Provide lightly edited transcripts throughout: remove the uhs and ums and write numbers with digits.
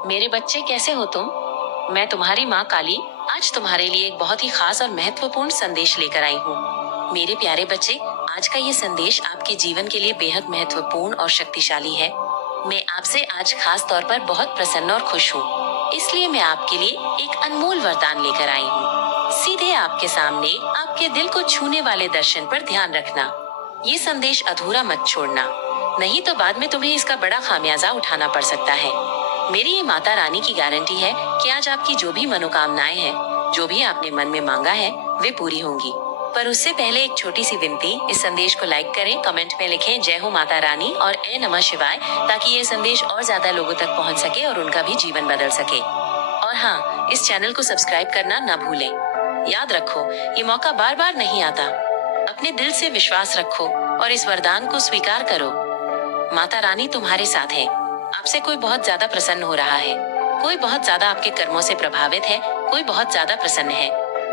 मेरे बच्चे, कैसे हो तुम? मैं तुम्हारी माँ काली आज तुम्हारे लिए एक बहुत ही खास और महत्वपूर्ण संदेश लेकर आई हूँ। मेरे प्यारे बच्चे, आज का ये संदेश आपके जीवन के लिए बेहद महत्वपूर्ण और शक्तिशाली है। मैं आपसे आज खास तौर पर बहुत प्रसन्न और खुश हूँ, इसलिए मैं आपके लिए एक अनमोल वरदान लेकर आई हूँ। सीधे आपके सामने आपके दिल को छूने वाले दर्शन पर ध्यान रखना। ये संदेश अधूरा मत छोड़ना, नहीं तो बाद में तुम्हें इसका बड़ा खामियाजा उठाना पड़ सकता है। मेरी ये माता रानी की गारंटी है कि आज आपकी जो भी मनोकामनाएं हैं, जो भी आपने मन में मांगा है, वे पूरी होंगी। पर उससे पहले एक छोटी सी विनती, इस संदेश को लाइक करें, कमेंट में लिखें जय हो माता रानी और ए नमः शिवाय, ताकि ये संदेश और ज्यादा लोगों तक पहुंच सके और उनका भी जीवन बदल सके। और हाँ, इस चैनल को सब्सक्राइब करना ना भूलें। याद रखो, ये मौका बार बार नहीं आता। अपने दिल से विश्वास रखो और इस वरदान को स्वीकार करो। माता रानी तुम्हारे साथ है। आपसे कोई बहुत ज्यादा प्रसन्न हो रहा है, कोई बहुत ज्यादा आपके कर्मों से प्रभावित है, कोई बहुत ज्यादा प्रसन्न है।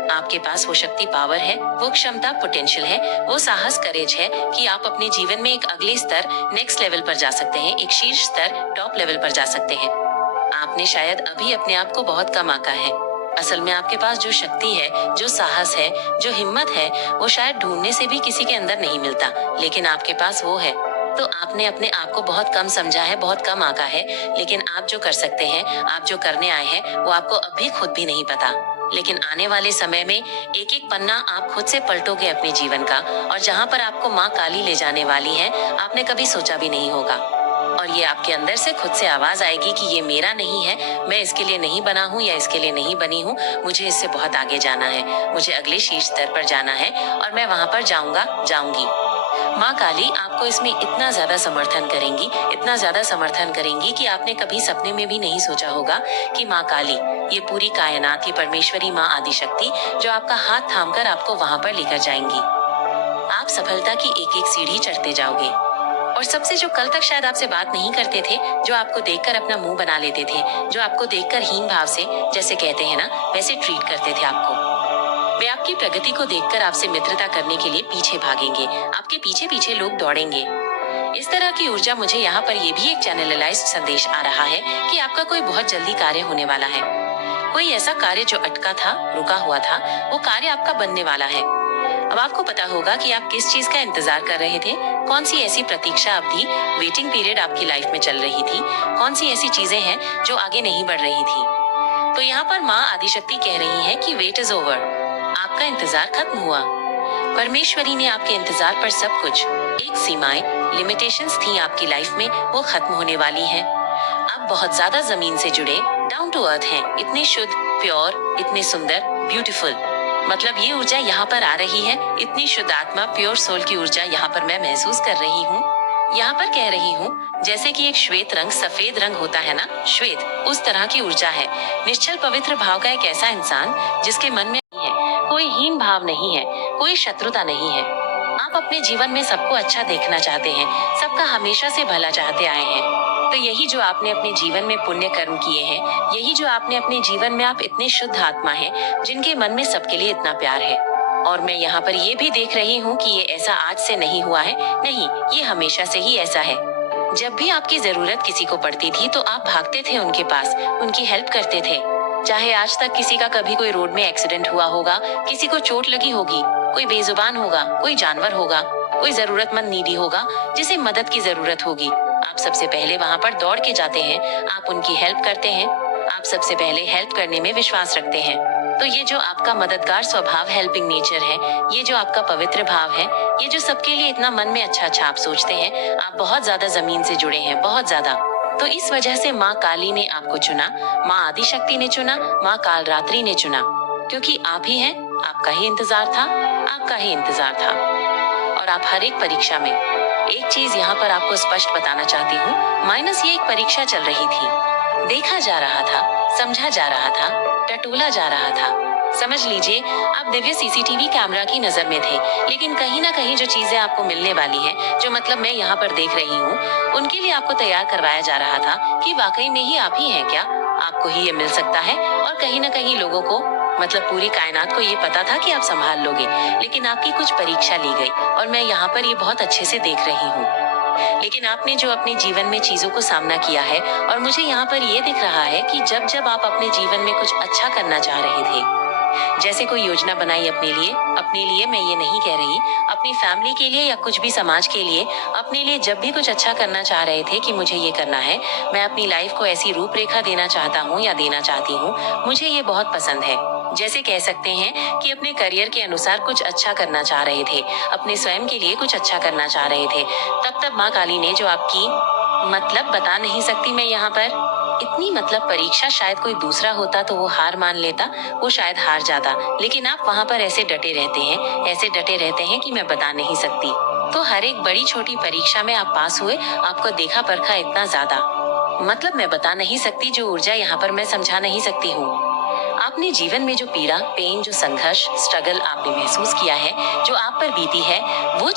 आपके पास वो शक्ति, पावर है, वो क्षमता, पोटेंशियल है, वो साहस, करेज है कि आप अपने जीवन में एक अगले स्तर, नेक्स्ट लेवल पर जा सकते हैं, एक शीर्ष स्तर, टॉप लेवल पर जा सकते हैं। आपने शायद अभी अपने आप को बहुत कम आंका है। असल में आपके पास जो शक्ति है, जो साहस है, जो हिम्मत है, वो शायद ढूंढने से भी किसी के अंदर नहीं मिलता, लेकिन आपके पास वो है। तो आपने अपने आप को बहुत कम समझा है, बहुत कम आंका है, लेकिन आप जो कर सकते हैं, आप जो करने आए हैं, वो आपको अभी खुद भी नहीं पता। लेकिन आने वाले समय में एक एक पन्ना आप खुद से पलटोगे अपने जीवन का, और जहाँ पर आपको माँ काली ले जाने वाली है, आपने कभी सोचा भी नहीं होगा। और ये आपके अंदर से खुद से आवाज आएगी कि ये मेरा नहीं है, मैं इसके लिए नहीं बना हूँ या इसके लिए नहीं बनी हूँ, मुझे इससे बहुत आगे जाना है, मुझे अगले शीर्ष स्तर पर जाना है और मैं वहाँ पर जाऊंगा, जाऊंगी। माँ काली आपको इसमें इतना ज्यादा समर्थन करेंगी, इतना ज्यादा समर्थन करेंगी कि आपने कभी सपने में भी नहीं सोचा होगा कि माँ काली, ये पूरी कायनात, ये परमेश्वरी माँ आदिशक्ति, जो आपका हाथ थामकर आपको वहाँ पर लेकर जाएंगी। आप सफलता की एक एक सीढ़ी चढ़ते जाओगे। और सबसे जो कल तक शायद आपसे बात नहीं करते थे, जो आपको देखकर अपना मुंह बना लेते थे, जो आपको देखकर हीन भाव से, जैसे कहते हैं ना, वैसे ट्रीट करते थे आपको, वे आपकी प्रगति को देखकर आपसे मित्रता करने के लिए पीछे भागेंगे, आपके पीछे पीछे लोग दौड़ेंगे। इस तरह की ऊर्जा, मुझे यहाँ पर ये भी एक चैनलाइज्ड संदेश आ रहा है कि आपका कोई बहुत जल्दी कार्य होने वाला है। कोई ऐसा कार्य जो अटका था, रुका हुआ था, वो कार्य आपका बनने वाला है। अब आपको पता होगा कि आप किस चीज का इंतजार कर रहे थे, कौन सी ऐसी प्रतीक्षा अवधि, वेटिंग पीरियड आपकी लाइफ में चल रही थी, कौन सी ऐसी चीजें हैं जो आगे नहीं बढ़ रही थी। तो यहाँ पर माँ आदिशक्ति कह रही है कि वेट इज ओवर, आपका इंतजार खत्म हुआ। परमेश्वरी ने आपके इंतजार पर सब कुछ, एक सीमाएं, लिमिटेशंस थी आपकी लाइफ में, वो खत्म होने वाली हैं। आप बहुत ज्यादा जमीन से जुड़े, डाउन टू अर्थ हैं, इतने शुद्ध, प्योर, इतने सुंदर, ब्यूटीफुल। मतलब ये ऊर्जा यहाँ पर आ रही है, इतनी शुद्ध आत्मा, प्योर सोल की ऊर्जा यहाँ पर मैं महसूस कर रही हूँ। यहाँ पर कह रही हूँ, जैसे कि एक श्वेत रंग, सफेद रंग होता है ना, श्वेत, उस तरह की ऊर्जा है। निश्चल पवित्र भाव का एक ऐसा इंसान जिसके मन में नहीं है, कोई हीन भाव नहीं है, कोई शत्रुता नहीं है। आप अपने जीवन में सबको अच्छा देखना चाहते हैं, सबका हमेशा से भला चाहते आए हैं। तो यही जो आपने अपने जीवन में पुण्य कर्म किए हैं, यही जो आपने अपने जीवन में, आप इतने शुद्ध आत्मा हैं जिनके मन में सबके लिए इतना प्यार है। और मैं यहाँ पर ये भी देख रही हूँ कि ये ऐसा आज से नहीं हुआ है, नहीं, ये हमेशा से ही ऐसा है। जब भी आपकी जरूरत किसी को पड़ती थी तो आप भागते थे उनके पास, उनकी हेल्प करते थे। चाहे आज तक किसी का कभी कोई रोड में एक्सीडेंट हुआ होगा, किसी को चोट लगी होगी, कोई बेजुबान होगा, कोई जानवर होगा, कोई जरूरतमंद नीडी होगा जिसे मदद की जरूरत होगी, आप सबसे पहले वहाँ पर दौड़ के जाते हैं, आप उनकी हेल्प करते हैं, आप सबसे पहले हेल्प करने में विश्वास रखते हैं। तो ये जो आपका मददगार स्वभाव, हेल्पिंग नेचर है, ये जो आपका पवित्र भाव है, ये जो सबके लिए इतना मन में अच्छा अच्छा आप सोचते हैं, आप बहुत ज्यादा जमीन से जुड़े हैं, बहुत ज्यादा। तो इस वजह से माँ काली ने आपको चुना, माँ आदिशक्ति ने चुना, माँ कालरात्रि ने चुना, क्योंकि आप ही हैं, आपका ही इंतजार था, आपका ही इंतजार था। और आप हर एक परीक्षा में, एक चीज यहाँ पर आपको स्पष्ट बताना चाहती हूँ, माइनस ये एक परीक्षा चल रही थी, देखा जा रहा था, समझा जा रहा था, टटोला जा रहा था। समझ लीजिए, आप दिव्य सीसीटीवी कैमरा की नजर में थे, लेकिन कहीं ना कहीं जो चीजें आपको मिलने वाली हैं, जो मतलब मैं यहाँ पर देख रही हूँ, उनके लिए आपको तैयार करवाया जा रहा था कि वाकई में ही आप ही हैं क्या, आपको ही ये मिल सकता है। और कहीं ना कहीं लोगों को, मतलब पूरी कायनात को ये पता था कि आप संभाल लोगे, लेकिन आपकी कुछ परीक्षा ली गई और मैं यहाँ पर ये बहुत अच्छे से देख रही हूँ। लेकिन आपने जो अपने जीवन में चीजों को सामना किया है, और मुझे यहाँ पर ये दिख रहा है कि जब जब आप अपने जीवन में कुछ अच्छा करना चाह रहे थे, जैसे कोई योजना बनाई अपने लिए मैं ये नहीं कह रही, अपनी फैमिली के लिए या कुछ भी समाज के लिए, अपने लिए जब भी कुछ अच्छा करना चाह रहे थे कि मुझे ये करना है, मैं अपनी लाइफ को ऐसी रूपरेखा देना चाहता हूँ या देना चाहती हूँ, मुझे ये बहुत पसंद है। जैसे कह सकते हैं कि अपने करियर के अनुसार कुछ अच्छा करना चाह रहे थे, अपने स्वयं के लिए कुछ अच्छा करना चाह रहे थे, तब माँ काली ने जो आपकी मतलब बता नहीं सकती मैं यहाँ पर, इतनी मतलब परीक्षा शायद कोई दूसरा होता तो वो हार मान लेता, वो शायद हार जाता, लेकिन आप वहाँ पर ऐसे डटे रहते हैं कि मैं बता नहीं सकती। तो हर एक बड़ी छोटी परीक्षा में आप पास हुए, आपको देखा परखा इतना ज्यादा, मतलब मैं बता नहीं सकती जो ऊर्जा यहाँ पर मैं समझा नहीं सकती हूँ। आपने जीवन में जो पीड़ा, पेन, जो संघर्ष, स्ट्रगल आपने महसूस किया है, जो आप पर बीती है, वो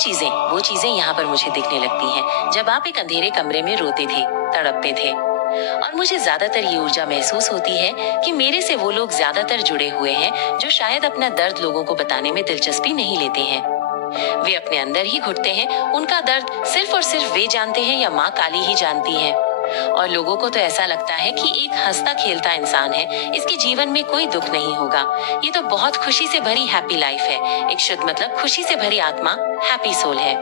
चीजें यहाँ पर मुझे दिखने लगती हैं। जब आप एक अंधेरे कमरे में रोते थे, तड़पते थे, और मुझे ज्यादातर ये ऊर्जा महसूस होती है कि मेरे से वो लोग ज्यादातर जुड़े हुए हैं जो शायद अपना दर्द लोगों को बताने में दिलचस्पी नहीं लेते हैं। वे अपने अंदर ही घुटते हैं, उनका दर्द सिर्फ और सिर्फ वे जानते हैं या माँ काली ही जानती है। और लोगों को तो ऐसा लगता है कि एक हंसता खेलता इंसान है, इसके जीवन में कोई दुख नहीं होगा, ये तो बहुत खुशी से भरी हैप्पी लाइफ है, एक शुद्ध मतलब खुशी से भरी आत्मा, हैप्पी सोल है।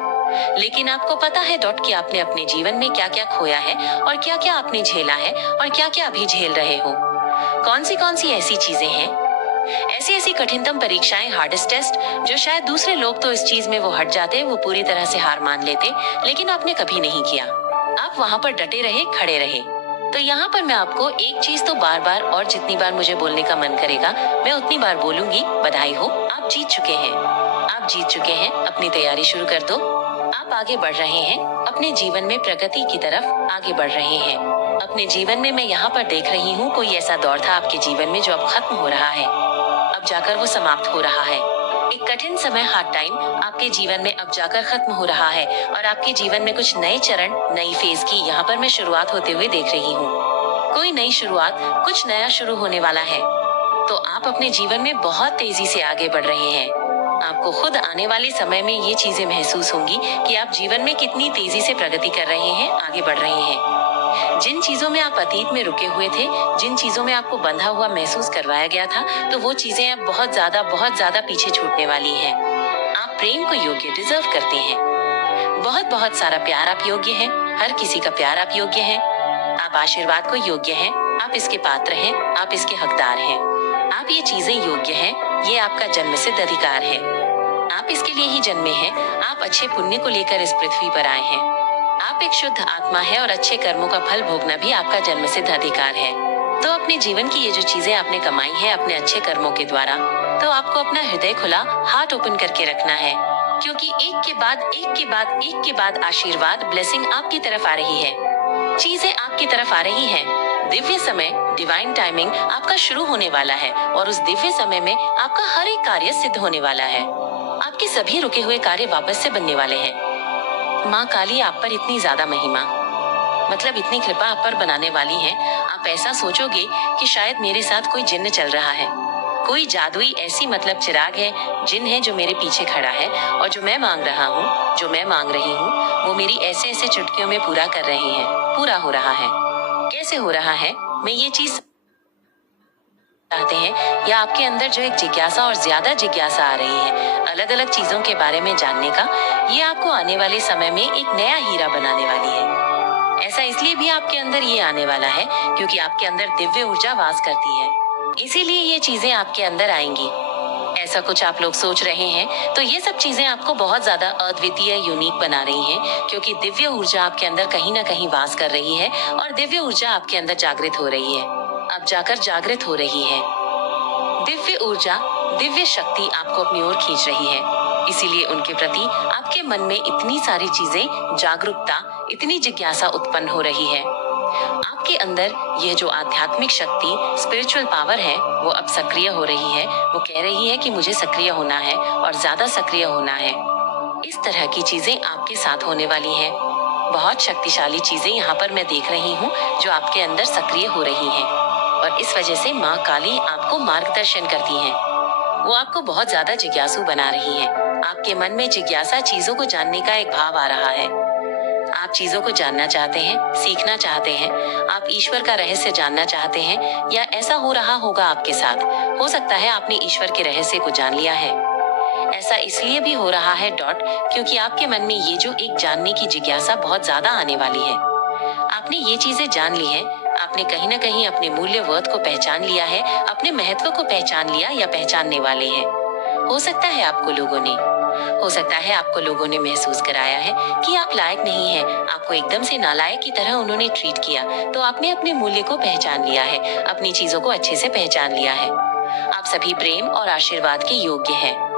लेकिन आपको पता है कि आपने अपने जीवन में क्या क्या खोया है, और क्या क्या आपने झेला है, और क्या क्या अभी झेल रहे हो। कौन सी ऐसी चीजें हैं, ऐसी कठिनतम परीक्षाएं, हार्डेस्ट टेस्ट, जो शायद दूसरे लोग तो इस चीज में वो हट जाते, वो पूरी तरह से हार मान लेते, लेकिन आपने कभी नहीं किया। आप वहाँ पर डटे रहे, खड़े रहे। तो यहाँ पर मैं आपको एक चीज तो बार बार, और जितनी बार मुझे बोलने का मन करेगा मैं उतनी बार बोलूंगी, बधाई हो, आप जीत चुके हैं। अपनी तैयारी शुरू कर दो। आप आगे बढ़ रहे हैं, अपने जीवन में प्रगति की तरफ आगे बढ़ रहे हैं। अपने जीवन में मैं यहाँ पर देख रही हूँ, कोई ऐसा दौर था आपके जीवन में जो अब खत्म हो रहा है, अब जाकर वो समाप्त हो रहा है। एक कठिन समय, हार्ड टाइम आपके जीवन में अब जाकर खत्म हो रहा है, और आपके जीवन में कुछ नए चरण, नई फेज की यहाँ पर मैं शुरुआत होते हुए देख रही हूँ। कोई नई शुरुआत, कुछ नया शुरू होने वाला है। तो आप अपने जीवन में बहुत तेजी से आगे बढ़ रहे हैं। आपको खुद आने वाले समय में ये चीजें महसूस होंगी कि आप जीवन में कितनी तेजी से प्रगति कर रहे हैं, आगे बढ़ रहे हैं। जिन चीजों में आप अतीत में रुके हुए थे, जिन चीजों में आपको बंधा हुआ महसूस करवाया गया था, तो वो चीजें अब बहुत ज्यादा पीछे छूटने वाली हैं। आप प्रेम को योग्य, डिजर्व करते हैं। बहुत सारा प्यार आप योग्य हैं, हर किसी का प्यार आप योग्य हैं। आप आशीर्वाद को योग्य हैं, आप इसके पात्र हैं, आप इसके हकदार हैं। आप ये चीजें योग्य हैं, ये आपका जन्मसिद्ध अधिकार है। आप इसके लिए ही जन्मे हैं, आप अच्छे पुण्य को लेकर इस पृथ्वी पर आए हैं। आप एक शुद्ध आत्मा है, और अच्छे कर्मों का फल भोगना भी आपका जन्मसिद्ध अधिकार है। तो अपने जीवन की ये जो चीजें आपने कमाई है अपने अच्छे कर्मों के द्वारा, तो आपको अपना हृदय खुला, हार्ट ओपन करके रखना है, क्योंकि एक के बाद आशीर्वाद, ब्लेसिंग आपकी तरफ आ रही है, चीजें आपकी तरफ आ रही हैं। दिव्य समय, डिवाइन टाइमिंग आपका शुरू होने वाला है, और उस दिव्य समय में आपका हर एक कार्य सिद्ध होने वाला है। आपके सभी रुके हुए कार्य वापस से बनने वाले हैं। माँ काली आप पर इतनी ज्यादा महिमा, मतलब इतनी कृपा आप पर बनाने वाली है, आप ऐसा सोचोगे कि शायद मेरे साथ कोई जिन्न चल रहा है, कोई जादुई ऐसी मतलब चिराग है, जिन है जो मेरे पीछे खड़ा है, और जो मैं मांग रहा हूँ, जो मैं मांग रही हूँ, वो मेरी ऐसे चुटकियों में पूरा कर रहे हैं, पूरा हो रहा है। कैसे हो रहा है, मैं ये चीज चाहते हैं, या आपके अंदर जो एक जिज्ञासा और ज्यादा जिज्ञासा आ रही है अलग अलग चीजों के बारे में जानने का, ये आपको आने वाले समय में एक नया हीरा बनाने वाली है। ऐसा इसलिए भी आपके अंदर ये आने वाला है क्योंकि आपके अंदर दिव्य ऊर्जा वास करती है, इसीलिए ये चीजें आपके अंदर आएंगी। ऐसा कुछ आप लोग सोच रहे हैं, तो ये सब चीजें आपको बहुत ज्यादा अद्वितीय, यूनिक बना रही हैं, क्योंकि दिव्य ऊर्जा आपके अंदर कहीं ना कहीं वास कर रही है, और दिव्य ऊर्जा आपके अंदर जागृत हो रही है, अब जाकर जागृत हो रही है। दिव्य ऊर्जा, दिव्य शक्ति आपको अपनी ओर खींच रही है, इसीलिए उनके प्रति आपके मन में इतनी सारी चीजें, जागरूकता, इतनी जिज्ञासा उत्पन्न हो रही है। आपके अंदर यह जो आध्यात्मिक शक्ति, स्पिरिचुअल पावर है, वो अब सक्रिय हो रही है। वो कह रही है कि मुझे सक्रिय होना है, और ज्यादा सक्रिय होना है। इस तरह की चीजें आपके साथ होने वाली हैं। बहुत शक्तिशाली चीजें यहाँ पर मैं देख रही हूँ जो आपके अंदर सक्रिय हो रही हैं, और इस वजह से माँ काली आपको मार्गदर्शन करती हैं। वो आपको बहुत ज्यादा जिज्ञासु बना रही है। आपके मन में जिज्ञासा, चीजों को जानने का एक भाव आ रहा है। आप चीजों को जानना चाहते हैं, सीखना चाहते हैं, आप ईश्वर का रहस्य जानना चाहते हैं, या ऐसा हो रहा होगा आपके साथ। हो सकता है आपने ईश्वर के रहस्य को जान लिया है। ऐसा इसलिए भी हो रहा है क्योंकि आपके मन में ये जो एक जानने की जिज्ञासा बहुत ज्यादा आने वाली है। आपने ये चीजें जान ली है, आपने कहीं ना कहीं अपने मूल्य वर्थ को पहचान लिया है, अपने महत्व को पहचान लिया या पहचानने वाले हैं। हो सकता है आपको लोगों ने महसूस कराया है कि आप लायक नहीं हैं, आपको एकदम से नालायक की तरह उन्होंने ट्रीट किया, तो आपने अपने मूल्य को पहचान लिया है, अपनी चीजों को अच्छे से पहचान लिया है। आप सभी प्रेम और आशीर्वाद के योग्य हैं।